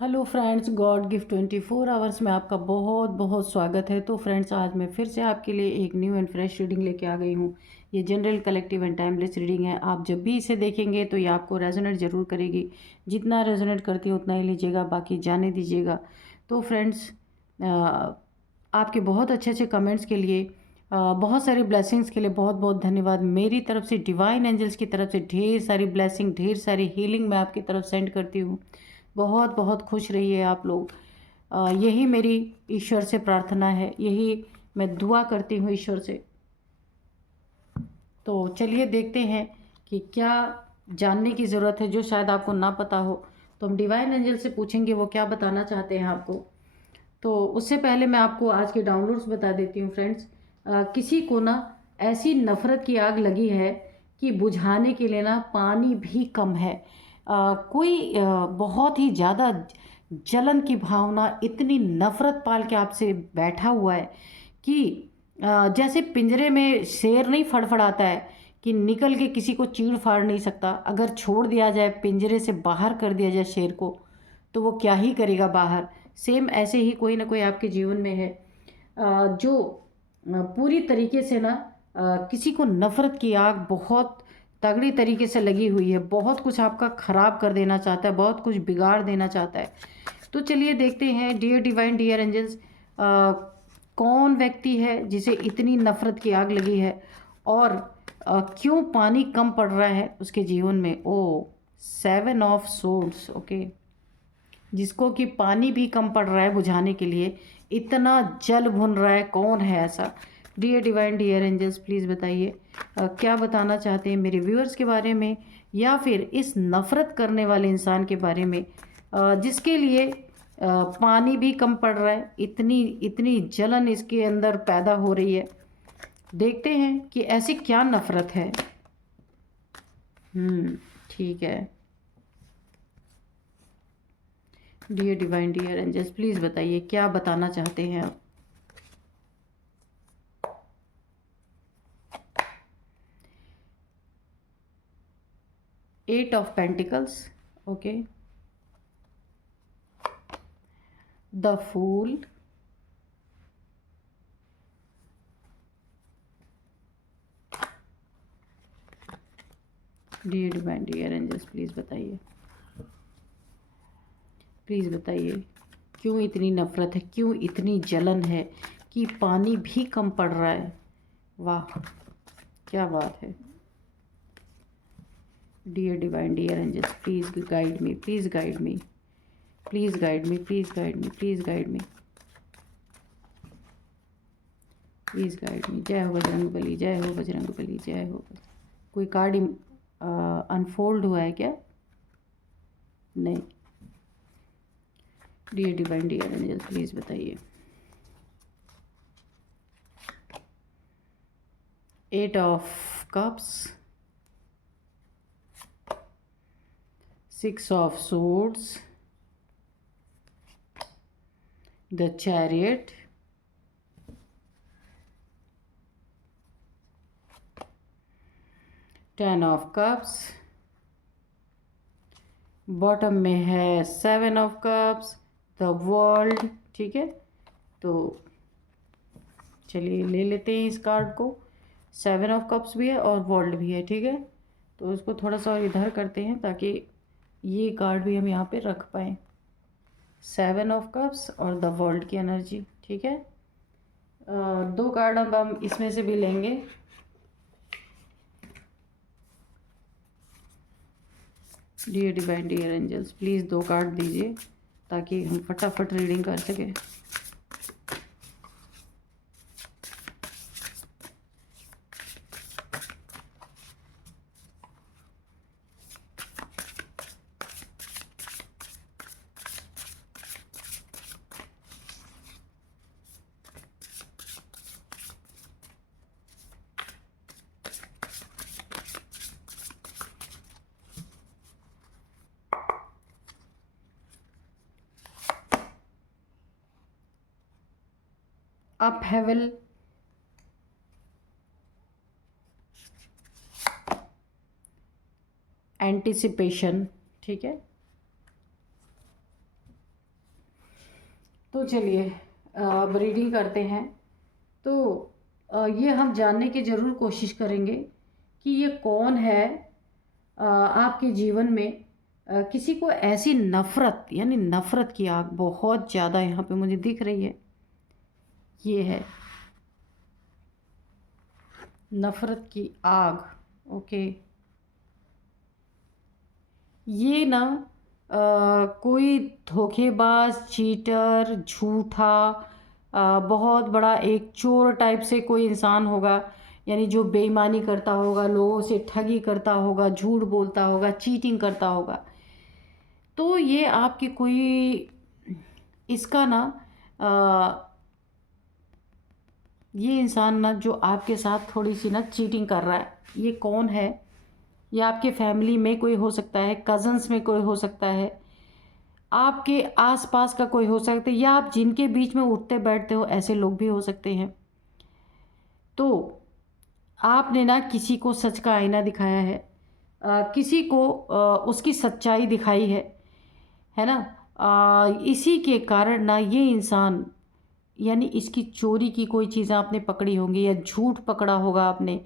Hello friends, God gift 24 hours में आपका बहुत बहुत स्वागत है। तो फ्रेंड्स, आज मैं फिर से आपके लिए एक न्यू एंड फ्रेश रीडिंग लेके आ गई हूँ। ये general, collective and timeless reading है। आप जब भी इसे देखेंगे तो ये आपको रेजोनेट ज़रूर करेगी। जितना रेजोनेट करती है उतना ही लीजिएगा, बाकी जाने दीजिएगा। तो फ्रेंड्स, आपके बहुत अच्छे अच्छे कमेंट्स के लिए, बहुत सारी ब्लेसिंग्स के लिए बहुत बहुत धन्यवाद। मेरी तरफ से, डिवाइन एंजल्स की तरफ से ढेर सारी ब्लेसिंग, ढेर सारी हीलिंग मैं आपकी तरफ सेंड करती हूँ। बहुत बहुत खुश रहिए आप लोग। यही मेरी ईश्वर से प्रार्थना है, यही मैं दुआ करती हूँ ईश्वर से। तो चलिए देखते हैं कि क्या जानने की ज़रूरत है जो शायद आपको ना पता हो। तो हम डिवाइन एंजल से पूछेंगे वो क्या बताना चाहते हैं आपको। तो उससे पहले मैं आपको आज के डाउनलोड्स बता देती हूँ फ्रेंड्स। किसी को ना ऐसी नफ़रत की आग लगी है कि बुझाने के लिए ना पानी भी कम है। कोई बहुत ही ज़्यादा जलन की भावना, इतनी नफ़रत पाल के आपसे बैठा हुआ है कि जैसे पिंजरे में शेर नहीं फड़फड़ाता है कि निकल के किसी को चीड़ फाड़ नहीं सकता। अगर छोड़ दिया जाए, पिंजरे से बाहर कर दिया जाए शेर को, तो वो क्या ही करेगा बाहर। सेम ऐसे ही कोई ना कोई आपके जीवन में है जो पूरी तरीके से ना किसी को नफ़रत की आग बहुत तगड़ी तरीके से लगी हुई है। बहुत कुछ आपका ख़राब कर देना चाहता है, बहुत कुछ बिगाड़ देना चाहता है। तो चलिए देखते हैं, डियर डिवाइन, डियर एंजल्स, कौन व्यक्ति है जिसे इतनी नफ़रत की आग लगी है और क्यों पानी कम पड़ रहा है उसके जीवन में। ओ, 7 ऑफ सोर्ड्स, ओके। जिसको कि पानी भी कम पड़ रहा है बुझाने के लिए, इतना जल भुन रहा है, कौन है ऐसा। Dear divine, dear angels, please बताइए क्या बताना चाहते हैं मेरे व्यूअर्स के बारे में, या फिर इस नफ़रत करने वाले इंसान के बारे में जिसके लिए पानी भी कम पड़ रहा है, इतनी इतनी जलन इसके अंदर पैदा हो रही है। देखते हैं कि ऐसी क्या नफ़रत है। ठीक है। Dear divine, dear angels, please बताइए क्या बताना चाहते हैं आप। 8 of pentacles, okay. The fool, dear divine, dear angels, please बताइए, प्लीज़ बताइए क्यों इतनी नफ़रत है, क्यों इतनी जलन है कि पानी भी कम पड़ रहा है। वाह, क्या बात है। Dear divine, dear angels, please guide me, please guide me, please guide me, please guide me, please guide me, please guide me. जय हो बजरंग बली, जय हो बजरंग बली, जय हो। कोई कार्ड अनफोल्ड हुआ है क्या? नहीं। Dear divine, dear angels, please बताइए। 8 of cups, 6 of swords, the chariot, 10 of cups, bottom में है 7 ऑफ कप्स, द वर्ल्ड। ठीक है, तो चलिए ले लेते हैं इस कार्ड को। 7 ऑफ कप्स भी है और वर्ल्ड भी है, ठीक है। तो उसको थोड़ा सा और इधर करते हैं ताकि ये कार्ड भी हम यहाँ पे रख पाएँ। 7 ऑफ कप्स और द वर्ल्ड की एनर्जी, ठीक है। 2 कार्ड अब हम इसमें से भी लेंगे। Dear divine, dear angels, please 2 card दीजिए ताकि हम फटाफट रीडिंग कर सकें। अपहेवल, एंटिसिपेशन, ठीक है। तो चलिए अब रीडिंग करते हैं। तो ये हम जानने की ज़रूर कोशिश करेंगे कि ये कौन है आपके जीवन में। किसी को ऐसी नफ़रत, यानी नफ़रत की आग बहुत ज़्यादा यहाँ पे मुझे दिख रही है। ये है नफ़रत की आग। ओके, ये ना कोई धोखेबाज, चीटर, झूठा, बहुत बड़ा एक चोर टाइप से कोई इंसान होगा, यानी जो बेईमानी करता होगा, लोगों से ठगी करता होगा, झूठ बोलता होगा, चीटिंग करता होगा। तो ये आपके कोई इसका ना ये इंसान ना जो आपके साथ थोड़ी सी ना चीटिंग कर रहा है, ये कौन है? ये आपके फैमिली में कोई हो सकता है, कज़न्स में कोई हो सकता है, आपके आसपास का कोई हो सकता है, या आप जिनके बीच में उठते बैठते हो ऐसे लोग भी हो सकते हैं। तो आपने ना किसी को सच का आईना दिखाया है, किसी को उसकी सच्चाई दिखाई है ना? इसी के कारण ना ये इंसान, यानी इसकी चोरी की कोई चीज़ें आपने पकड़ी होंगी, या झूठ पकड़ा होगा आपने,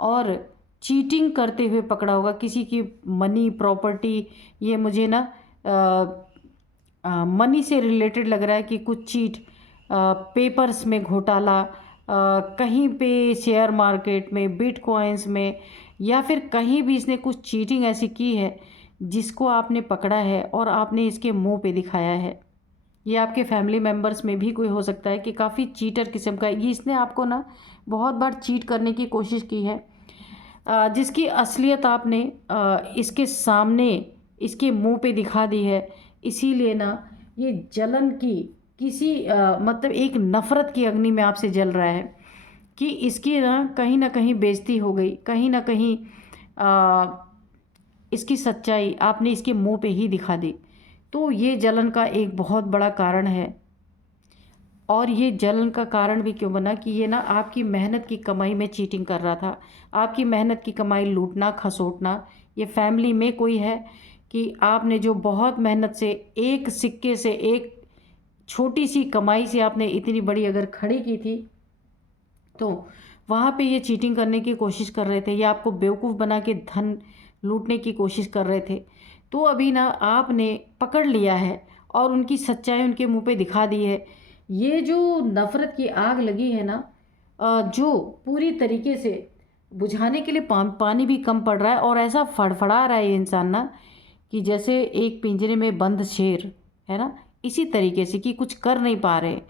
और चीटिंग करते हुए पकड़ा होगा किसी की मनी प्रॉपर्टी। ये मुझे ना मनी से रिलेटेड लग रहा है कि कुछ चीट, पेपर्स में घोटाला, कहीं पे शेयर मार्केट में, बिटकॉइंस में, या फिर कहीं भी इसने कुछ चीटिंग ऐसी की है जिसको आपने पकड़ा है और आपने इसके मुंह पे दिखाया है। ये आपके फैमिली मेम्बर्स में भी कोई हो सकता है कि काफ़ी चीटर किस्म का, ये इसने आपको ना बहुत बार चीट करने की कोशिश की है, जिसकी असलियत आपने इसके सामने, इसके मुंह पे दिखा दी है। इसीलिए ना ये जलन की किसी मतलब एक नफ़रत की अग्नि में आपसे जल रहा है कि इसकी ना कहीं बेइज्जती हो गई, कहीं ना कहीं इसकी सच्चाई आपने इसके मुंह पे ही दिखा दी। तो ये जलन का एक बहुत बड़ा कारण है। और ये जलन का कारण भी क्यों बना कि ये ना आपकी मेहनत की कमाई में चीटिंग कर रहा था, आपकी मेहनत की कमाई लूटना, खसोटना। ये फैमिली में कोई है कि आपने जो बहुत मेहनत से एक सिक्के से, एक छोटी सी कमाई से आपने इतनी बड़ी अगर खड़ी की थी, तो वहाँ पे ये चीटिंग करने की कोशिश कर रहे थे, ये आपको बेवकूफ़ बना के धन लूटने की कोशिश कर रहे थे। तो अभी ना आपने पकड़ लिया है और उनकी सच्चाई उनके मुंह पे दिखा दी है। ये जो नफ़रत की आग लगी है ना, जो पूरी तरीके से बुझाने के लिए पानी भी कम पड़ रहा है, और ऐसा फड़फड़ा रहा है ये इंसान ना कि जैसे एक पिंजरे में बंद शेर है ना, इसी तरीके से कि कुछ कर नहीं पा रहे।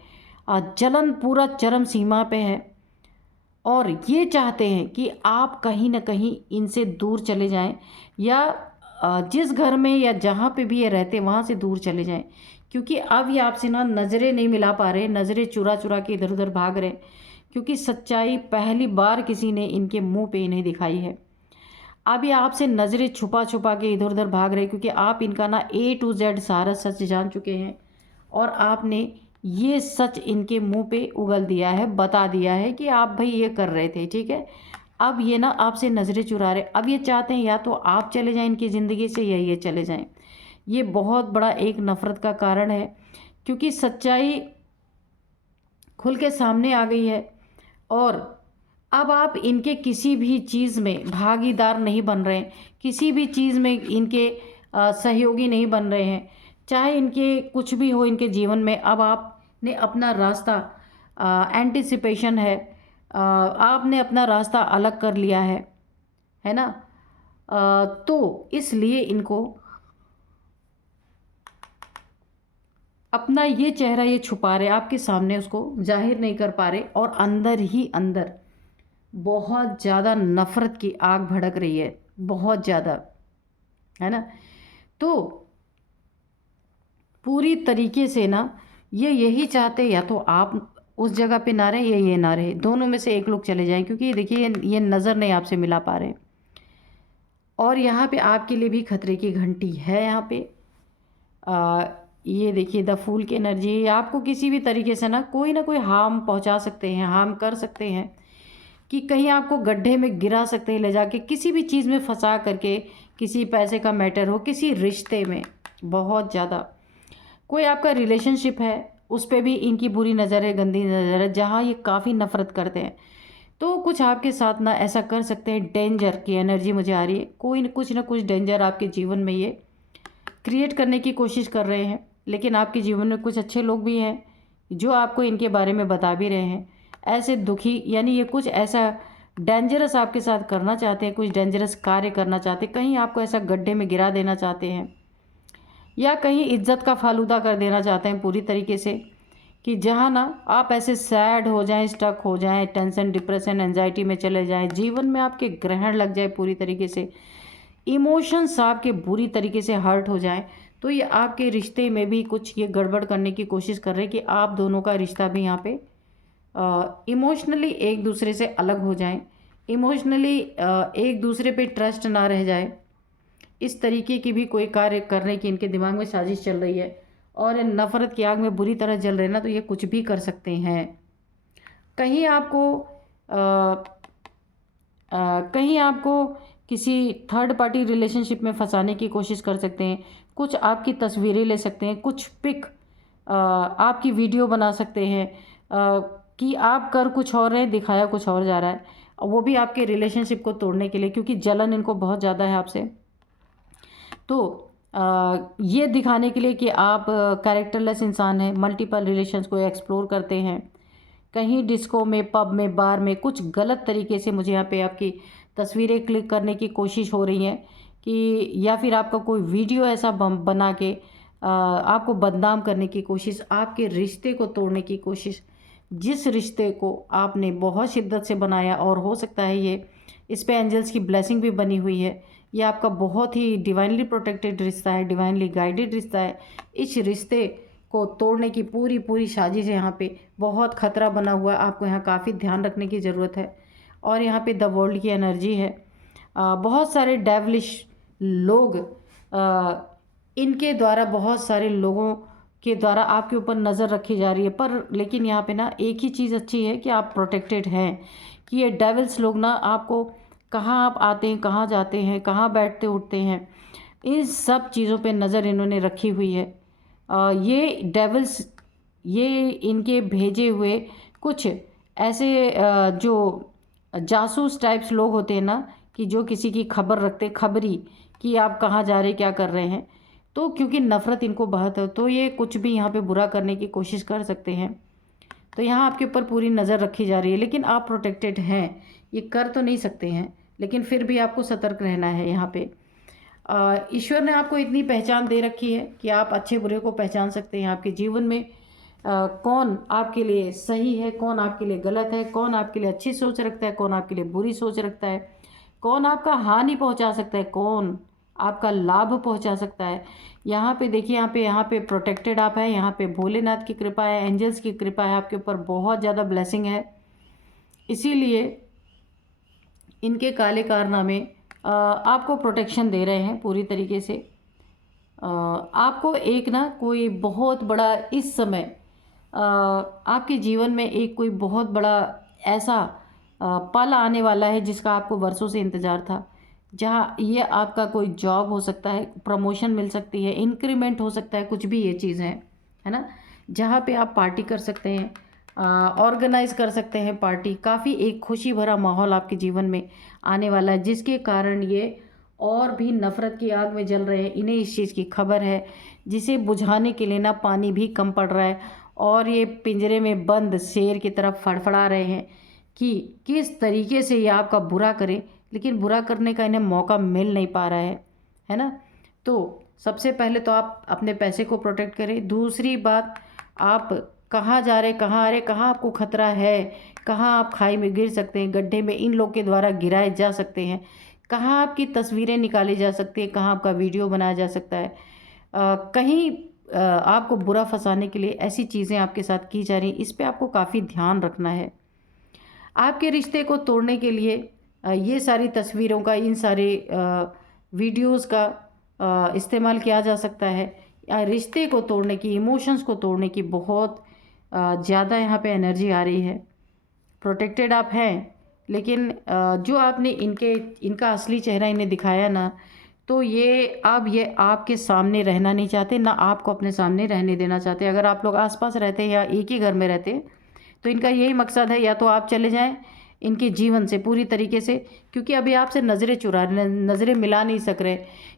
जलन पूरा चरम सीमा पे है, और ये चाहते हैं कि आप कहीं ना कहीं इनसे दूर चले जाएं, या जिस घर में या जहाँ पे भी ये रहते हैं वहाँ से दूर चले जाएं, क्योंकि अब ये आपसे ना नज़रें नहीं मिला पा रहे, नज़रें चुरा चुरा के इधर उधर भाग रहे, क्योंकि सच्चाई पहली बार किसी ने इनके मुंह पे इन्हें दिखाई है। अब ये आपसे नज़रें छुपा छुपा के इधर उधर भाग रहे, क्योंकि आप इनका ना A to Z सारा सच जान चुके हैं, और आपने ये सच इनके मुंह पे उगल दिया है, बता दिया है कि आप भाई ये कर रहे थे, ठीक है। अब ये ना आपसे नज़रें चुरा रहे, अब ये चाहते हैं या तो आप चले जाएं इनकी ज़िंदगी से, या ये चले जाएं। ये बहुत बड़ा एक नफ़रत का कारण है, क्योंकि सच्चाई खुल के सामने आ गई है, और अब आप इनके किसी भी चीज़ में भागीदार नहीं बन रहे हैं, किसी भी चीज़ में इनके सहयोगी नहीं बन रहे हैं, चाहे इनके कुछ भी हो इनके जीवन में। अब आपने अपना रास्ता, एंटिसिपेशन है, आपने अपना रास्ता अलग कर लिया है ना। तो इसलिए इनको अपना ये चेहरा ये छुपा रहे, आपके सामने उसको जाहिर नहीं कर पा रहे, और अंदर ही अंदर बहुत ज़्यादा नफ़रत की आग भड़क रही है, बहुत ज़्यादा, है ना। तो पूरी तरीके से ना ये यही चाहते, या तो आप उस जगह पे ना रहे या ये ना रहे, दोनों में से एक लोग चले जाएं, क्योंकि ये देखिए ये नज़र नहीं आपसे मिला पा रहे। और यहाँ पे आपके लिए भी खतरे की घंटी है। यहाँ पे ये देखिए द फूल की एनर्जी, आपको किसी भी तरीके से ना कोई हार्म पहुँचा सकते हैं, हार्म कर सकते हैं, कि कहीं आपको गड्ढे में गिरा सकते हैं ले जाके, किसी भी चीज़ में फंसा करके, किसी पैसे का मैटर हो, किसी रिश्ते में बहुत ज़्यादा, कोई आपका रिलेशनशिप है उस पे भी इनकी बुरी नज़र है, गंदी नज़र है, जहाँ ये काफ़ी नफ़रत करते हैं। तो कुछ आपके साथ ना ऐसा कर सकते हैं, डेंजर की एनर्जी मुझे आ रही है, कोई कुछ ना कुछ डेंजर आपके जीवन में ये क्रिएट करने की कोशिश कर रहे हैं। लेकिन आपके जीवन में कुछ अच्छे लोग भी हैं जो आपको इनके बारे में बता भी रहे हैं। ऐसे दुखी, यानी ये कुछ ऐसा डेंजरस आपके साथ करना चाहते हैं, कुछ डेंजरस कार्य करना चाहते हैं, कहीं आपको ऐसा गड्ढे में गिरा देना चाहते हैं, या कहीं इज्जत का फालूदा कर देना चाहते हैं पूरी तरीके से, कि जहाँ ना आप ऐसे सैड हो जाएं, स्टक हो जाएं, टेंशन, डिप्रेशन, एंजाइटी में चले जाएं, जीवन में आपके ग्रहण लग जाए पूरी तरीके से, इमोशंस आपके बुरी तरीके से हर्ट हो जाएं। तो ये आपके रिश्ते में भी कुछ ये गड़बड़ करने की कोशिश कर रहे हैं कि आप दोनों का रिश्ता भी यहाँ पे इमोशनली एक दूसरे से अलग हो जाएं, इमोशनली एक दूसरे पे ट्रस्ट ना रह जाए। इस तरीके की भी कोई कार्य करने की इनके दिमाग में साजिश चल रही है, और इन नफ़रत की आग में बुरी तरह जल रहे हैं ना, तो ये कुछ भी कर सकते हैं। कहीं आपको कहीं आपको किसी थर्ड पार्टी रिलेशनशिप में फंसाने की कोशिश कर सकते हैं, कुछ आपकी तस्वीरें ले सकते हैं, कुछ पिक आपकी वीडियो बना सकते हैं कि आप कर कुछ और रहे, दिखाया कुछ और जा रहा है, वो भी आपके रिलेशनशिप को तोड़ने के लिए, क्योंकि जलन इनको बहुत ज़्यादा है आपसे। तो ये दिखाने के लिए कि आप कैरेक्टरलेस इंसान हैं, मल्टीपल रिलेशंस को एक्सप्लोर करते हैं, कहीं डिस्को में, पब में, बार में कुछ गलत तरीके से मुझे यहाँ पे आपकी तस्वीरें क्लिक करने की कोशिश हो रही है, कि या फिर आपका कोई वीडियो ऐसा बना के आपको बदनाम करने की कोशिश, आपके रिश्ते को तोड़ने की कोशिश, जिस रिश्ते को आपने बहुत शिद्दत से बनाया, और हो सकता है ये इस पे एंजल्स की ब्लेसिंग भी बनी हुई है, ये आपका बहुत ही डिवाइनली प्रोटेक्टेड रिश्ता है, डिवाइनली गाइडेड रिश्ता है। इस रिश्ते को तोड़ने की पूरी पूरी साजिश है, यहाँ पे बहुत खतरा बना हुआ है, आपको यहाँ काफ़ी ध्यान रखने की ज़रूरत है। और यहाँ पे द वर्ल्ड की एनर्जी है, बहुत सारे डेवलिश लोग, इनके द्वारा, बहुत सारे लोगों के द्वारा आपके ऊपर नज़र रखी जा रही है। पर लेकिन यहाँ पे ना एक ही चीज़ अच्छी है कि आप प्रोटेक्टेड हैं, कि ये डेविल्स लोग ना आपको, कहाँ आप आते हैं, कहाँ जाते हैं, कहाँ बैठते उठते हैं, इन सब चीज़ों पे नज़र इन्होंने रखी हुई है। ये डेविल्स, ये इनके भेजे हुए कुछ ऐसे जो जासूस टाइप्स लोग होते हैं ना, कि जो किसी की खबर रखते, खबरी, कि आप कहाँ जा रहे, क्या कर रहे हैं। तो क्योंकि नफ़रत इनको बहुत है, तो ये कुछ भी यहाँ पे बुरा करने की कोशिश कर सकते हैं। तो यहाँ आपके ऊपर पूरी नज़र रखी जा रही है, लेकिन आप प्रोटेक्टेड हैं, ये कर तो नहीं सकते हैं, लेकिन फिर भी आपको सतर्क रहना है। यहाँ पे ईश्वर ने आपको इतनी पहचान दे रखी है कि आप अच्छे बुरे को पहचान सकते हैं। आपके जीवन में कौन आपके लिए सही है, कौन आपके लिए गलत है, कौन आपके लिए अच्छी सोच रखता है, कौन आपके लिए बुरी सोच रखता है, कौन आपका हानि पहुंचा सकता है, कौन आपका लाभ पहुंचा सकता है। यहाँ पे देखिए, यहाँ पे प्रोटेक्टेड आप हैं, यहाँ पे भोलेनाथ की कृपा है, एंजल्स की कृपा है, आपके ऊपर बहुत ज़्यादा ब्लेसिंग है। इसीलिए इनके काले कारनामे आपको प्रोटेक्शन दे रहे हैं पूरी तरीके से। आपको एक ना कोई बहुत बड़ा इस समय आपके जीवन में एक कोई बहुत बड़ा ऐसा पल आने वाला है, जिसका आपको वर्षों से इंतज़ार था, जहाँ ये आपका कोई जॉब हो सकता है, प्रमोशन मिल सकती है, इंक्रीमेंट हो सकता है, कुछ भी ये चीज़ है ना, जहाँ पे आप पार्टी कर सकते हैं, ऑर्गेनाइज कर सकते हैं पार्टी। काफ़ी एक खुशी भरा माहौल आपके जीवन में आने वाला है, जिसके कारण ये और भी नफ़रत की आग में जल रहे हैं। इन्हें इस चीज़ की खबर है, जिसे बुझाने के लिए ना पानी भी कम पड़ रहा है, और ये पिंजरे में बंद शेर की तरफ फड़फड़ा रहे हैं कि किस तरीके से ये आपका बुरा करें, लेकिन बुरा करने का इन्हें मौका मिल नहीं पा रहा है ना। तो सबसे पहले तो आप अपने पैसे को प्रोटेक्ट करें। दूसरी बात, आप कहाँ जा रहे, कहाँ आ रहे, कहाँ आपको खतरा है, कहाँ आप खाई में गिर सकते हैं, गड्ढे में इन लोग के द्वारा गिराए जा सकते हैं, कहाँ आपकी तस्वीरें निकाली जा सकती है, कहाँ आपका वीडियो बनाया जा सकता है, कहीं आपको बुरा फंसाने के लिए ऐसी चीज़ें आपके साथ की जा रही, इस पे आपको काफ़ी ध्यान रखना है। आपके रिश्ते को तोड़ने के लिए ये सारी तस्वीरों का, इन सारे वीडियोस का इस्तेमाल किया जा सकता है। रिश्ते को तोड़ने की, इमोशंस को तोड़ने की बहुत ज़्यादा यहाँ पे एनर्जी आ रही है। प्रोटेक्टेड आप हैं, लेकिन जो आपने इनका असली चेहरा इन्हें दिखाया ना, तो ये आपके सामने रहना नहीं चाहते, ना आपको अपने सामने रहने देना चाहते। अगर आप लोग आसपास रहते हैं या एक ही घर में रहते हैं तो इनका यही मकसद है, या तो आप चले जाएं इनके जीवन से पूरी तरीके से, क्योंकि अभी आपसे नज़रें चुरा रहे, नज़रें मिला नहीं सक रहे,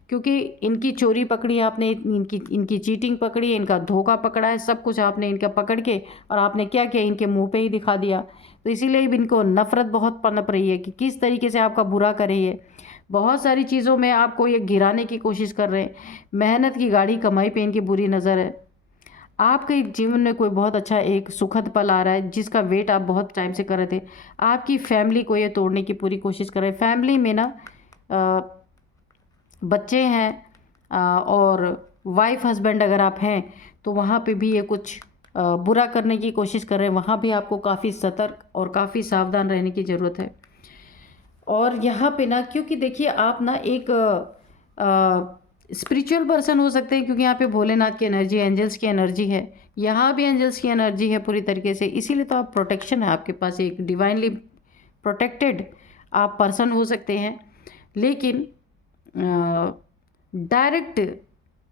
क्योंकि इनकी चोरी पकड़ी आपने, इनकी चीटिंग पकड़ी है, इनका धोखा पकड़ा है, सब कुछ आपने इनका पकड़ के, और आपने क्या किया, इनके मुंह पे ही दिखा दिया। तो इसीलिए भी इनको नफ़रत बहुत पनप रही है कि किस तरीके से आपका बुरा करे ये। बहुत सारी चीज़ों में आपको ये गिराने की कोशिश कर रहे हैं। मेहनत की गाड़ी कमाई पे इनकी बुरी नज़र है। आपके जीवन में कोई बहुत अच्छा एक सुखद पल आ रहा है जिसका वेट आप बहुत टाइम से कर रहे थे। आपकी फैमिली को ये तोड़ने की पूरी कोशिश कर रहे हैं। फैमिली में ना बच्चे हैं, और वाइफ हस्बैंड अगर आप हैं तो वहाँ पे भी ये कुछ बुरा करने की कोशिश कर रहे हैं। वहाँ भी आपको काफ़ी सतर्क और काफ़ी सावधान रहने की ज़रूरत है। और यहाँ पे ना, क्योंकि देखिए आप ना एक स्पिरिचुअल पर्सन हो सकते हैं, क्योंकि यहाँ पे भोलेनाथ की एनर्जी, एंजल्स की एनर्जी है, यहाँ भी एंजल्स की एनर्जी है पूरी तरीके से। इसीलिए तो आप प्रोटेक्शन है आपके पास, एक डिवाइनली प्रोटेक्टेड आप पर्सन हो सकते हैं। लेकिन डायरेक्ट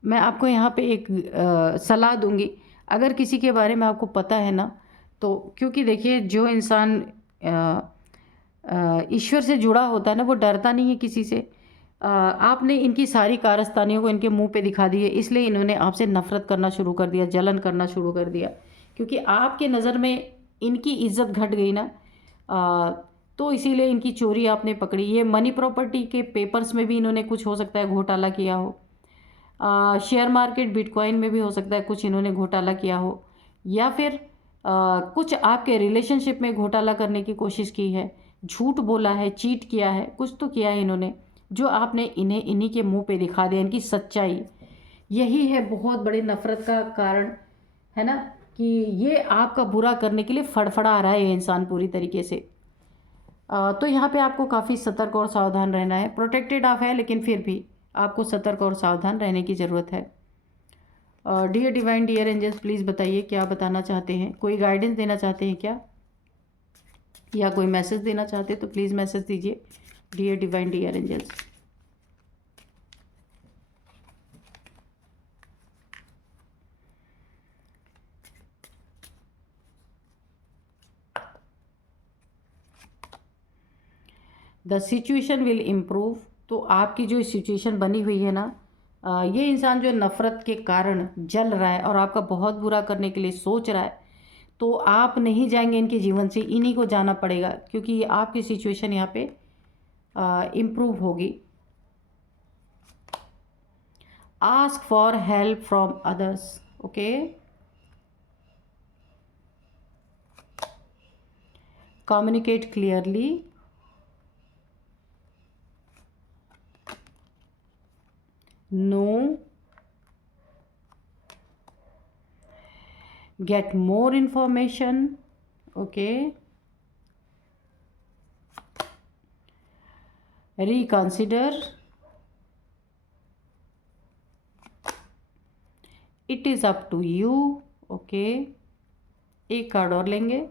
मैं आपको यहाँ पे एक सलाह दूंगी, अगर किसी के बारे में आपको पता है ना, तो क्योंकि देखिए जो इंसान ईश्वर से जुड़ा होता है ना, वो डरता नहीं है किसी से। आपने इनकी सारी कारस्तानियों को इनके मुंह पे दिखा दी है, इसलिए इन्होंने आपसे नफरत करना शुरू कर दिया, जलन करना शुरू कर दिया, क्योंकि आपके नज़र में इनकी इज्जत घट गई ना। तो इसीलिए इनकी चोरी आपने पकड़ी। ये मनी प्रॉपर्टी के पेपर्स में भी इन्होंने कुछ हो सकता है घोटाला किया हो, शेयर मार्केट बिटकॉइन में भी हो सकता है कुछ इन्होंने घोटाला किया हो, या फिर कुछ आपके रिलेशनशिप में घोटाला करने की कोशिश की है, झूठ बोला है, चीट किया है, कुछ तो किया है इन्होंने, जो आपने इन्हीं के मुंह पे दिखा दिया इनकी सच्चाई। यही है बहुत बड़े नफ़रत का कारण, है ना, कि ये आपका बुरा करने के लिए फड़फड़ा रहा है ये इंसान पूरी तरीके से। तो यहाँ पे आपको काफ़ी सतर्क और सावधान रहना है। प्रोटेक्टेड आप है, लेकिन फिर भी आपको सतर्क और सावधान रहने की ज़रूरत है। Dear divine, dear angels, please बताइए क्या बताना चाहते हैं, कोई गाइडेंस देना चाहते हैं क्या, या कोई मैसेज देना चाहते हैं तो प्लीज़ मैसेज दीजिए। Dear divine, dear angels. The situation will improve. तो आपकी जो सिचुएशन बनी हुई है ना, ये इंसान जो नफ़रत के कारण जल रहा है और आपका बहुत बुरा करने के लिए सोच रहा है, तो आप नहीं जाएंगे इनके जीवन से, इन्हीं को जाना पड़ेगा, क्योंकि आपकी सिचुएशन यहाँ पे इम्प्रूव होगी। Ask for help from others, okay. Communicate clearly, no, get more information, okay, reconsider, it is up to you, okay। एक कार्ड और लेंगे,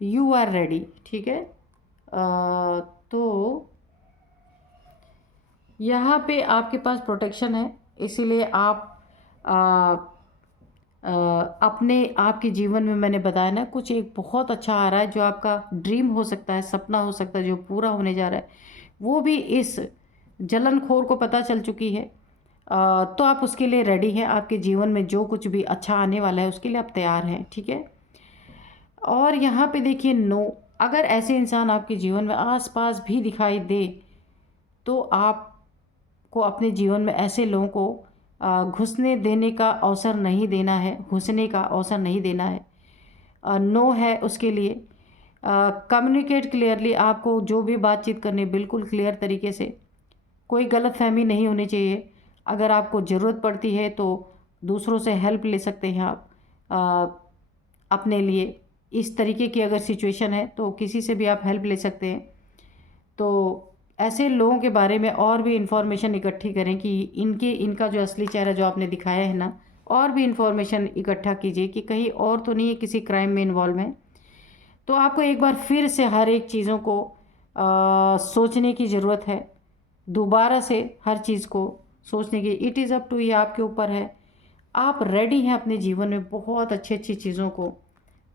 you are ready, ठीक है। तो यहाँ पे आपके पास प्रोटेक्शन है, इसीलिए आप अपने आपके जीवन में, मैंने बताया ना, कुछ एक बहुत अच्छा आ रहा है जो आपका ड्रीम हो सकता है, सपना हो सकता है जो पूरा होने जा रहा है, वो भी इस जलनखोर को पता चल चुकी है। तो आप उसके लिए रेडी हैं, आपके जीवन में जो कुछ भी अच्छा आने वाला है उसके लिए आप तैयार हैं, ठीक है। और यहाँ पे देखिए नो, अगर ऐसे इंसान आपके जीवन में आसपास भी दिखाई दे तो आपको अपने जीवन में ऐसे लोगों को घुसने देने का अवसर नहीं देना है, घुसने का अवसर नहीं देना है। नो है उसके लिए। कम्युनिकेट क्लियरली, आपको जो भी बातचीत करनी बिल्कुल क्लियर तरीके से, कोई गलत फहमी नहीं होनी चाहिए। अगर आपको ज़रूरत पड़ती है तो दूसरों से हेल्प ले सकते हैं आप, अपने लिए इस तरीके की अगर सिचुएशन है तो किसी से भी आप हेल्प ले सकते हैं। तो ऐसे लोगों के बारे में और भी इन्फॉर्मेशन इकट्ठी करें कि इनका जो असली चेहरा जो आपने दिखाया है ना, और भी इन्फॉर्मेशन इकट्ठा कीजिए कि कहीं और तो नहीं है किसी क्राइम में इन्वॉल्व है। तो आपको एक बार फिर से हर एक चीज़ों को सोचने की ज़रूरत है। दोबारा से हर चीज़ को सोचने की। इट इज़ अप टू, ये आपके ऊपर है। आप रेडी हैं अपने जीवन में बहुत अच्छी अच्छी चीज़ों को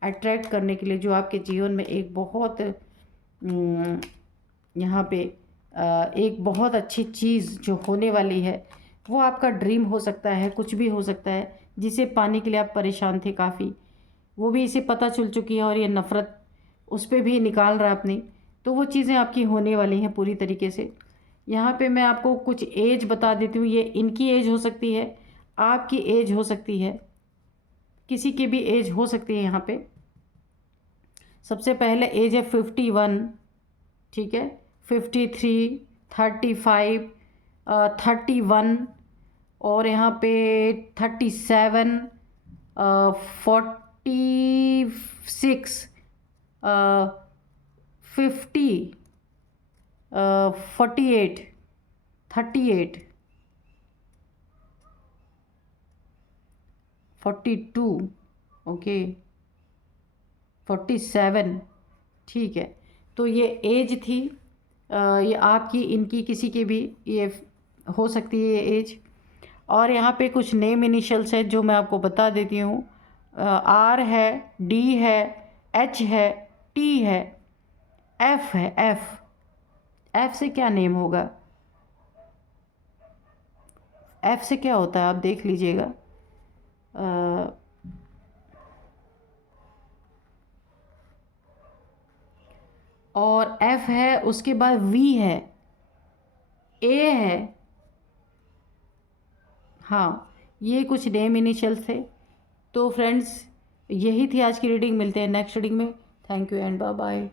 अट्रैक्ट करने के लिए, जो आपके जीवन में एक बहुत यहाँ पे एक बहुत अच्छी चीज़ जो होने वाली है। वो आपका ड्रीम हो सकता है, कुछ भी हो सकता है, जिसे पाने के लिए आप परेशान थे काफ़ी, वो भी इसे पता चल चुकी है और ये नफ़रत उस पर भी निकाल रहा है अपनी। तो वो चीज़ें आपकी होने वाली हैं पूरी तरीके से। यहाँ पे मैं आपको कुछ एज बता देती हूँ। ये इनकी एज हो सकती है, आपकी एज हो सकती है, किसी की भी एज हो सकती है। यहाँ पे सबसे पहले एज है 51, ठीक है, 53, 35, 31, और यहाँ पे 37, 46, 50, 48, 38, 42, ओके, 47, ठीक है। तो ये एज थी, ये आपकी, इनकी, किसी की भी ये हो सकती है ये एज। और यहाँ पे कुछ नेम इनिशियल्स है जो मैं आपको बता देती हूँ। आर है, डी है, एच है, टी है, एफ है। एफ, एफ से क्या नेम होगा? एफ से क्या होता है आप देख लीजिएगा। और एफ है, उसके बाद वी है, ए है। हाँ, ये कुछ नेम इनिशियल्स थे। तो फ्रेंड्स, यही थी आज की रीडिंग। मिलते हैं नेक्स्ट रीडिंग में। Thank you and bye bye.